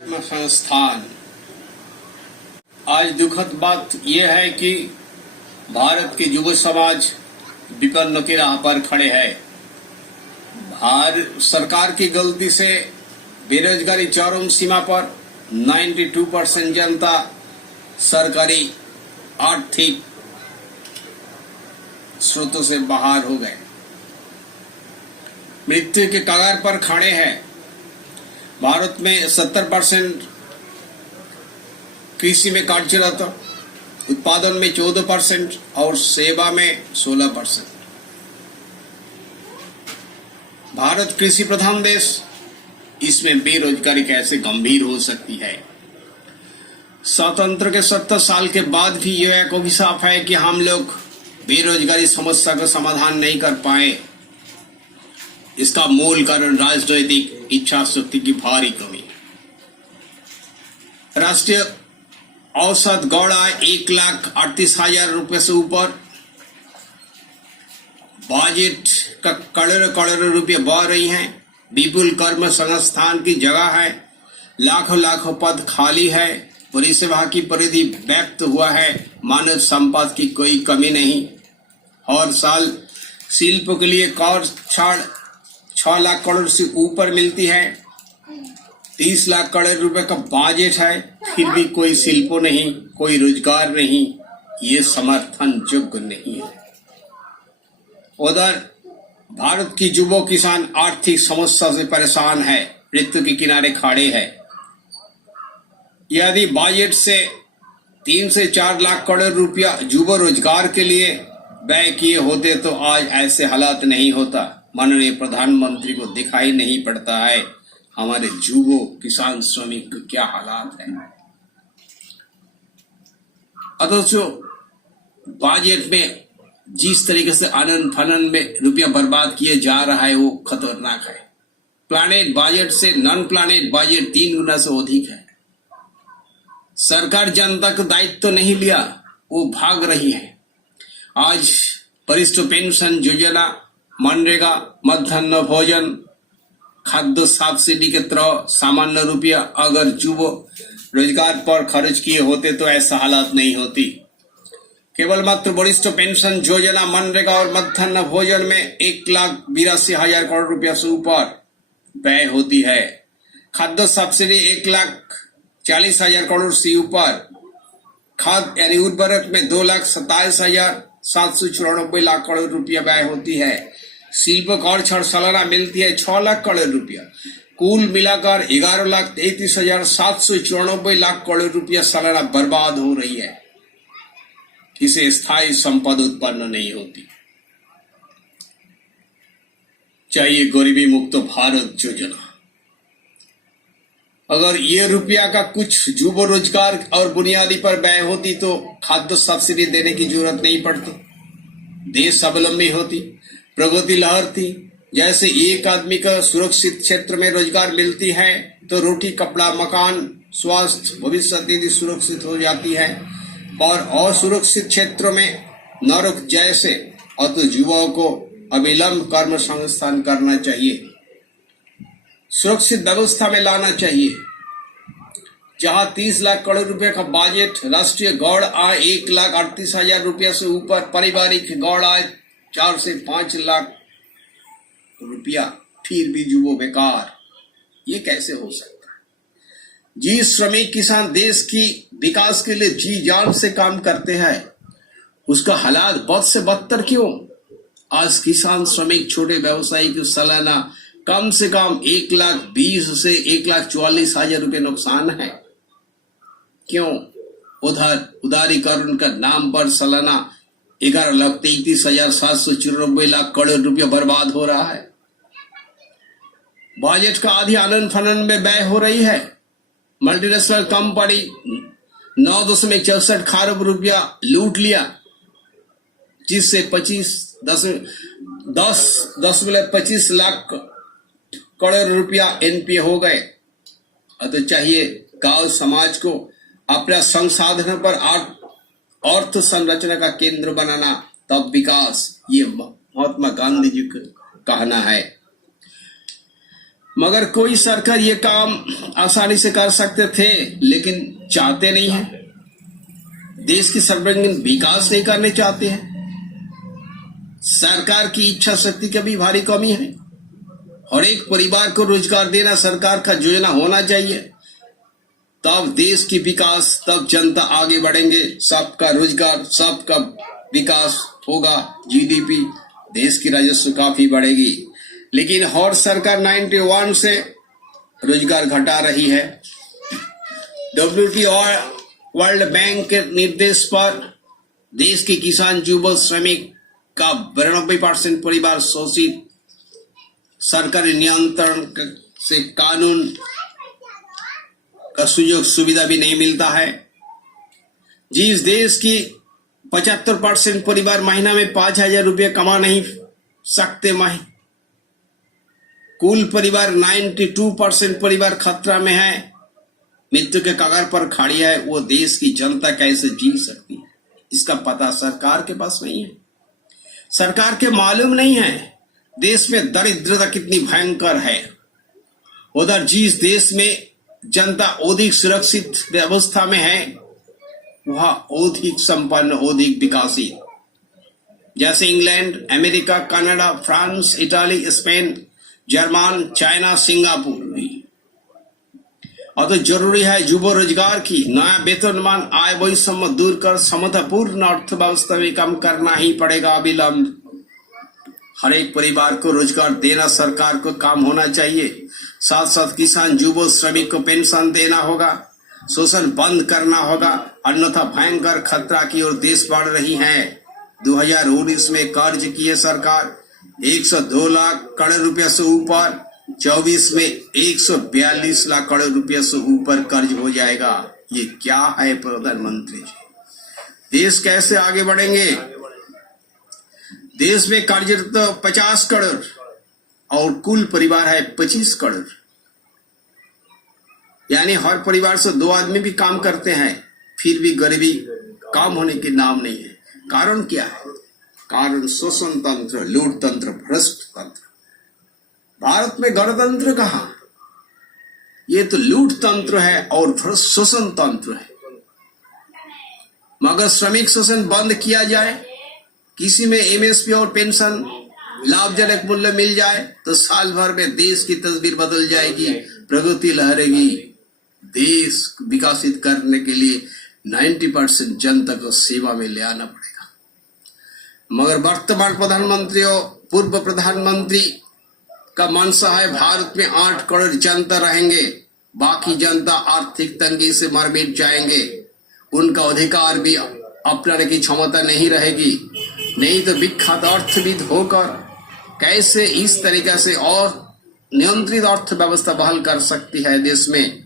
संस्थान। आज दुखद बात यह है कि भारत के युवा समाज विपन्न की राह पर खड़े हैं। भारत सरकार की गलती से बेरोजगारी चरम सीमा पर 92% जनता सरकारी आर्थिक स्रोतों से बाहर हो गए, मृत्यु के कगार पर खड़े हैं। भारत में 70% कृषि में कार्यरत, उत्पादन में 14% और सेवा में 16%। भारत कृषि प्रधान देश, इसमें बेरोजगारी कैसे गंभीर हो सकती है? स्वतंत्र के 70 साल के बाद भी यह एक अभिशाप है कि हम लोग बेरोजगारी समस्या का समाधान नहीं कर पाए। इसका मूल कारण राजनीतिक इच्छा शक्ति की भारी कमी। राष्ट्रीय औसत गौड़ आय 1,38,000 रुपए से ऊपर, बजट का करोड़ों रुपये बह रही हैं, विपुल कर्म संस्थान की जगह है, लाखों लाखों पद खाली है, परिसेवा की परिधि व्यक्त हुआ है, मानव संपदा की कोई कमी नहीं। हर साल शिल्प के लिए कर छाड़ 6 लाख करोड़ से ऊपर मिलती है, 30 लाख करोड़ रुपए का बजट है, फिर भी कोई शिल्प नहीं, कोई रोजगार नहीं। ये समर्थन योग्य नहीं है। उधर भारत की युवा किसान आर्थिक समस्या से परेशान है, मृत्यु के किनारे खड़े है। यदि बजट से 3 से 4 लाख करोड़ रुपया युवा रोजगार के लिए व्यय किए होते तो आज ऐसे हालात नहीं होता। माननीय प्रधानमंत्री को दिखाई नहीं पड़ता है हमारे युवा किसान श्रमिक के क्या हालात है। अथच बजट में जिस तरीके से आनंद फानन में रुपया बर्बाद किए जा रहा है वो खतरनाक है। प्लानेट बजट से नॉन प्लानेट बजट 3 गुना से अधिक है। सरकार जनता का दायित्व तो नहीं लिया, वो भाग रही है। आज वरिष्ठ पेंशन योजना, मनरेगा, मध्याह्न भोजन, खाद्य सब्सिडी के तरह सामान्य रुपया अगर युवा रोजगार पर खर्च किए होते तो ऐसा हालात नहीं होती। केवल मात्र वरिष्ठ पेंशन योजना, मनरेगा और मध्याह्न भोजन में 1,82,000 करोड़ रुपया से ऊपर व्यय होती है। खाद्य सब्सिडी 1,40,000 करोड़ से ऊपर, खाद्य यानी उर्वरक में 2,27,794 लाख करोड़ रुपया व्यय होती है। शिल्प कर छड़ सालाना मिलती है 6 लाख करोड़ रुपया। कुल मिलाकर 11,33,794 लाख करोड़ रुपया सालाना बर्बाद हो रही है। इसे स्थायी संपदा उत्पन्न नहीं होती। चाहिए गरीबी मुक्त भारत योजना। अगर ये रुपया का कुछ युवा रोजगार और बुनियादी पर व्यय होती तो खाद्य सब्सिडी देने की जरूरत नहीं पड़ती, देश स्वावलंबी होती, प्रगति लहरती। जैसे एक आदमी का सुरक्षित क्षेत्र में रोजगार मिलती है तो रोटी, कपड़ा, मकान, स्वास्थ्य, भविष्य निधि सुरक्षित हो जाती है, और असुरक्षित क्षेत्रों में नरक जैसे। और तो युवाओं को अविलंब कर्म संस्थान करना चाहिए, सुरक्षित व्यवस्था में लाना चाहिए। जहां 30 लाख करोड़ रुपए का बजट, राष्ट्रीय गौड़ आय 1,38,000 रुपया से ऊपर, पारिवारिक गौड़ आय 4 से 5 लाख रुपया, फिर भी युवा बेकार। ये कैसे हो सकता है? जिस श्रमिक किसान देश की विकास के लिए जी जान से काम करते हैं, उसका हालात बद से बदतर क्यों? आज किसान, श्रमिक, छोटे व्यवसायी को सालाना कम से कम 1,20,000 से 1,44,000 रुपये नुकसान है। क्यों? उधर उदारीकरण का नाम पर सालाना 11,33,794 लाख करोड़ रुपया बर्बाद हो रहा है। बजट का आधी आनंद फनन में व्यय हो रही है। मल्टीनेशनल कंपनी 9.64 खरब रुपया लूट लिया, जिससे 10.25 लाख करोड़ रुपया एनपीए हो गए। तो चाहिए गांव समाज को अपना संसाधनों पर अर्थ संरचना का केंद्र बनाना, तब विकास। ये महात्मा गांधी जी का कहना है। मगर कोई सरकार ये काम आसानी से कर सकते थे, लेकिन चाहते नहीं है। देश की सर्वांगीण विकास नहीं करने चाहते हैं। सरकार की इच्छा शक्ति की भी भारी कमी है। हर एक परिवार को रोजगार देना सरकार का योजना होना चाहिए, तब देश की विकास, तब जनता आगे बढ़ेंगे। सबका रोजगार, सबका विकास होगा, जीडीपी, देश की राजस्व काफी बढ़ेगी। लेकिन हर सरकार 91 से रोजगार घटा रही है। WTO और वर्ल्ड बैंक के निर्देश पर देश के किसान, युवा, श्रमिक का 92% परिवार शोषित। सरकारी नियंत्रण से कानून का सुयोग सुविधा भी नहीं मिलता है। जिस देश की 75% परिवार महीना में 5,000 रुपये कमा नहीं सकते, कुल परिवार 92% परिवार खतरा में है, मृत्यु के कगार पर खड़ी है, वो देश की जनता कैसे जी सकती है? इसका पता सरकार के पास नहीं है। सरकार के मालूम नहीं है देश में दरिद्रता कितनी भयंकर है। उधर जिस देश में जनता अधिक सुरक्षित व्यवस्था में है, वह अधिक संपन्न, अधिक विकसित, जैसे England, America, Canada, France, Italy, Spain, German, China, Singapore भी। और तो जरूरी है युवा रोजगार की नया वेतनमान, आय वैषम्य दूर कर समतापूर्ण अर्थव्यवस्था में काम करना ही पड़ेगा अविलंब। हर एक परिवार को रोजगार देना सरकार को काम होना चाहिए। साथ साथ किसान, युवा, श्रमिक को पेंशन देना होगा, शोषण बंद करना होगा, अन्यथा भयंकर खतरा की ओर देश बढ़ रही है। 2019 में कर्ज किए सरकार 102 लाख करोड़ रुपया से ऊपर, 24 में 142 लाख करोड़ रुपया से ऊपर कर्ज हो जाएगा। ये क्या है प्रधानमंत्री जी? देश कैसे आगे बढ़ेंगे? देश में कर्ज तो 50 करोड़ और कुल परिवार है 25 करोड़, यानी हर परिवार से 2 आदमी भी काम करते हैं, फिर भी गरीबी काम होने के नाम नहीं है। कारण क्या है? कारण शोषण तंत्र, लूट तंत्र, भ्रष्ट तंत्र। भारत में गणतंत्र कहाँ? ये तो लूट तंत्र है और भ्रष्ट शोषण तंत्र है। मगर श्रमिक शोषण बंद किया जाए, किसी में MSP और पेंशन लाभजनक मूल्य मिल जाए, तो साल भर में देश की तस्वीर बदल जाएगी, प्रगति लहरेगी। देश विकसित करने के लिए 90% जनता को सेवा में ले आना पड़ेगा। मगर वर्तमान प्रधानमंत्री और पूर्व प्रधानमंत्री का मंशा है भारत में 8 करोड़ जनता रहेंगे, बाकी जनता आर्थिक तंगी से मर मिट जाएंगे। उनका अधिकार भी अपनाने की क्षमता नहीं रहेगी। नहीं तो विख्यात अर्थविद होकर कैसे इस तरीके से और नियंत्रित अर्थव्यवस्था बहाल कर सकती है देश में?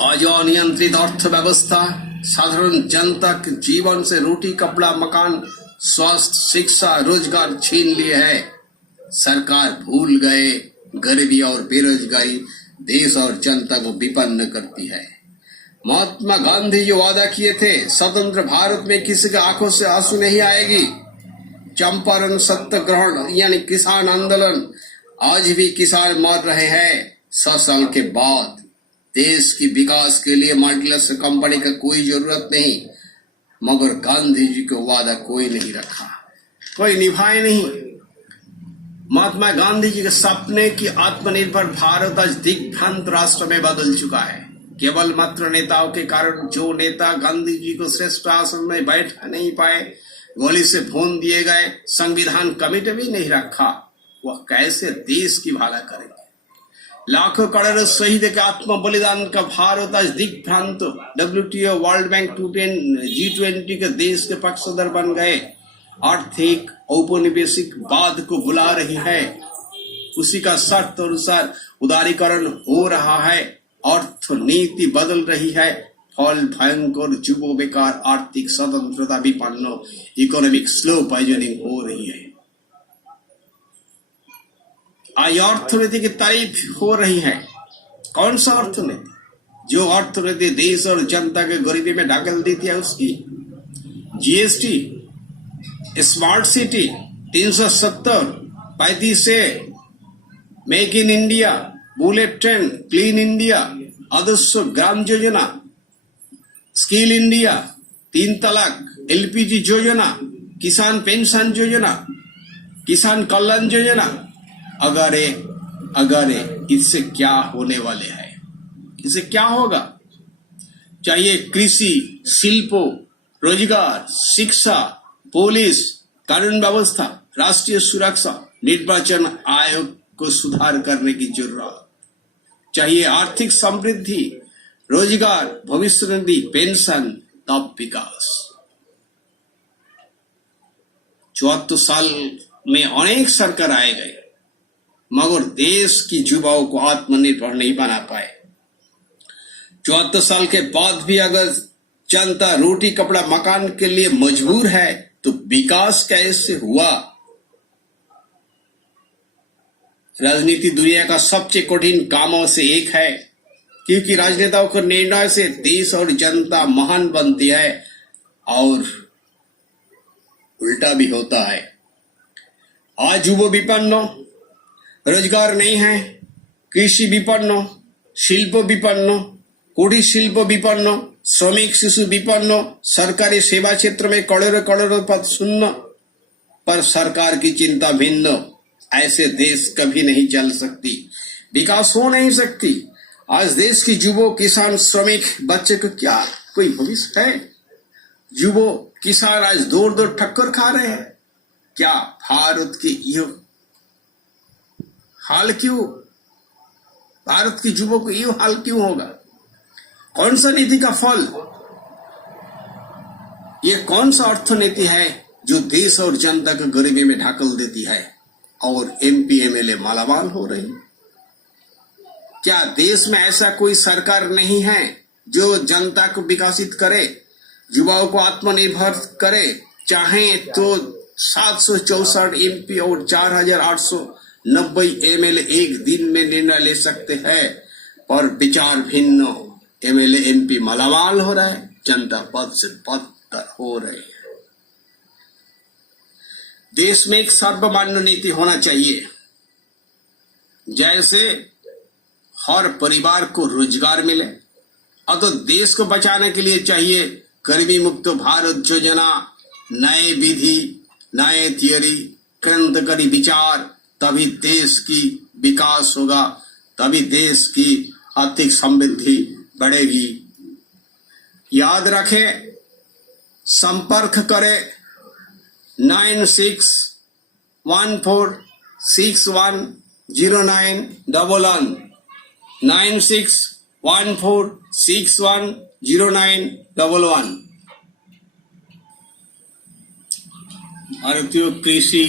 आज अनियंत्रित अर्थव्यवस्था साधारण जनता के जीवन से रोटी, कपड़ा, मकान, स्वास्थ्य, शिक्षा, रोजगार छीन लिए है। सरकार भूल गए गरीबी और बेरोजगारी देश और जनता को विपन्न करती है। महात्मा गांधी जो वादा किए थे, स्वतंत्र भारत में किसी के आंखों से आंसू नहीं आएगी। चंपारण सत्याग्रह यानी किसान आंदोलन, आज भी किसान मर रहे हैं। 100 साल के बाद देश की विकास के लिए मल्टीनेशनल कंपनी का कोई जरूरत नहीं, मगर गांधी जी को वादा कोई नहीं रखा, कोई निभाए नहीं। महात्मा गांधी जी के सपने की आत्मनिर्भर भारत आज दिग्भ्रांत राष्ट्र में बदल चुका है। केवल मात्र नेताओं के कारण जो नेता गांधी जी को श्रेष्ठ आसन में बैठ नहीं पाए, गोली से भून दिए गए, संविधान कमेटी भी नहीं रखा, वह कैसे देश की भला करेंगे? लाखों करोड़ शहीद के आत्म बलिदान का भारत आज दिग्भ्रांत WTO, वर्ल्ड बैंक, G20 के देश के पक्षधर बन गए। आर्थिक औपनिवेशिक बाद को बुला रही है, उसी का शर्त अनुसार उदारीकरण हो रहा है, अर्थनीति बदल रही है, फल भयंकर, जुबो बेकार, आर्थिक स्वतंत्रता विपन्न, इकोनॉमिक स्लो पॉइजनिंग हो रही है। आज अर्थनीति की तारीफ हो रही है। कौन सा अर्थनीति? जो अर्थनीति देश और जनता के गरीबी में ढकेल देती है उसकी। GST, स्मार्ट सिटी, 370, 35 से make in India, bullet train, clean India, Adarsh Gram Yojana, skill India, 3 तलाक, एलपीजी योजना, किसान पेंशन योजना, किसान कल्याण योजना, अगर इससे क्या होने वाले हैं? इससे क्या होगा? चाहिए कृषि, शिल्पों, रोजगार, शिक्षा, पुलिस, कानून व्यवस्था, राष्ट्रीय सुरक्षा, निर्वाचन आयोग को सुधार करने की जरूरत। चाहिए आर्थिक समृद्धि, रोजगार, भविष्य निधि, पेंशन, तब विकास। 74 साल में अनेक सरकार आए गए, मगर देश की युवाओं को आत्मनिर्भर नहीं बना पाए। 74 साल के बाद भी अगर जनता रोटी कपड़ा मकान के लिए मजबूर है तो विकास कैसे हुआ? राजनीति दुनिया का सबसे कठिन कामों से एक है, क्योंकि राजनेताओं के निर्णय से देश और जनता महान बनती है और उल्टा भी होता है। आज युवा विपन्न, रोजगार नहीं है, कृषि विपन्न, शिल्प विपन्न, कुटीर शिल्प विपन्न, श्रमिक शिशु विपन्न, सरकारी सेवा क्षेत्र में करोड़ों पद शून्य, पर सरकार की चिंता भिन्न। ऐसे देश कभी नहीं चल सकती, विकास हो नहीं सकती। आज देश की युवा, किसान, श्रमिक, बच्चे को क्या कोई भविष्य है? युवा किसान आज दौड़ ठक्कर खा रहे हैं। क्या भारत की यह हाल क्यों? भारत की युवा को यह हाल क्यों होगा? कौन सा नीति का फल? यह कौन सा अर्थनीति है जो देश और जनता को गरीबी में ढकेल देती है और एमपी एमएलए मालामाल हो रही? क्या देश में ऐसा कोई सरकार नहीं है जो जनता को विकसित करे, युवाओं को आत्मनिर्भर करे? चाहे तो 764 एमपी और 4890 एमएलए एक दिन में निर्णय ले सकते हैं, पर विचार भिन्न। एमएलए एमपी मालामाल हो रहा है, जनता पद से बदतर हो रही है। देश में एक सर्वमान्य नीति होना चाहिए, जैसे हर परिवार को रोजगार मिले। और तो देश को बचाने के लिए चाहिए गरीबी मुक्त भारत योजना, नए विधि, नए थियरी, क्रांतिकारी विचार। तभी देश की विकास होगा, तभी देश की आर्थिक समृद्धि बढ़ेगी। याद रखें, संपर्क करें 9614610911 9614610911। भारतीय कृषि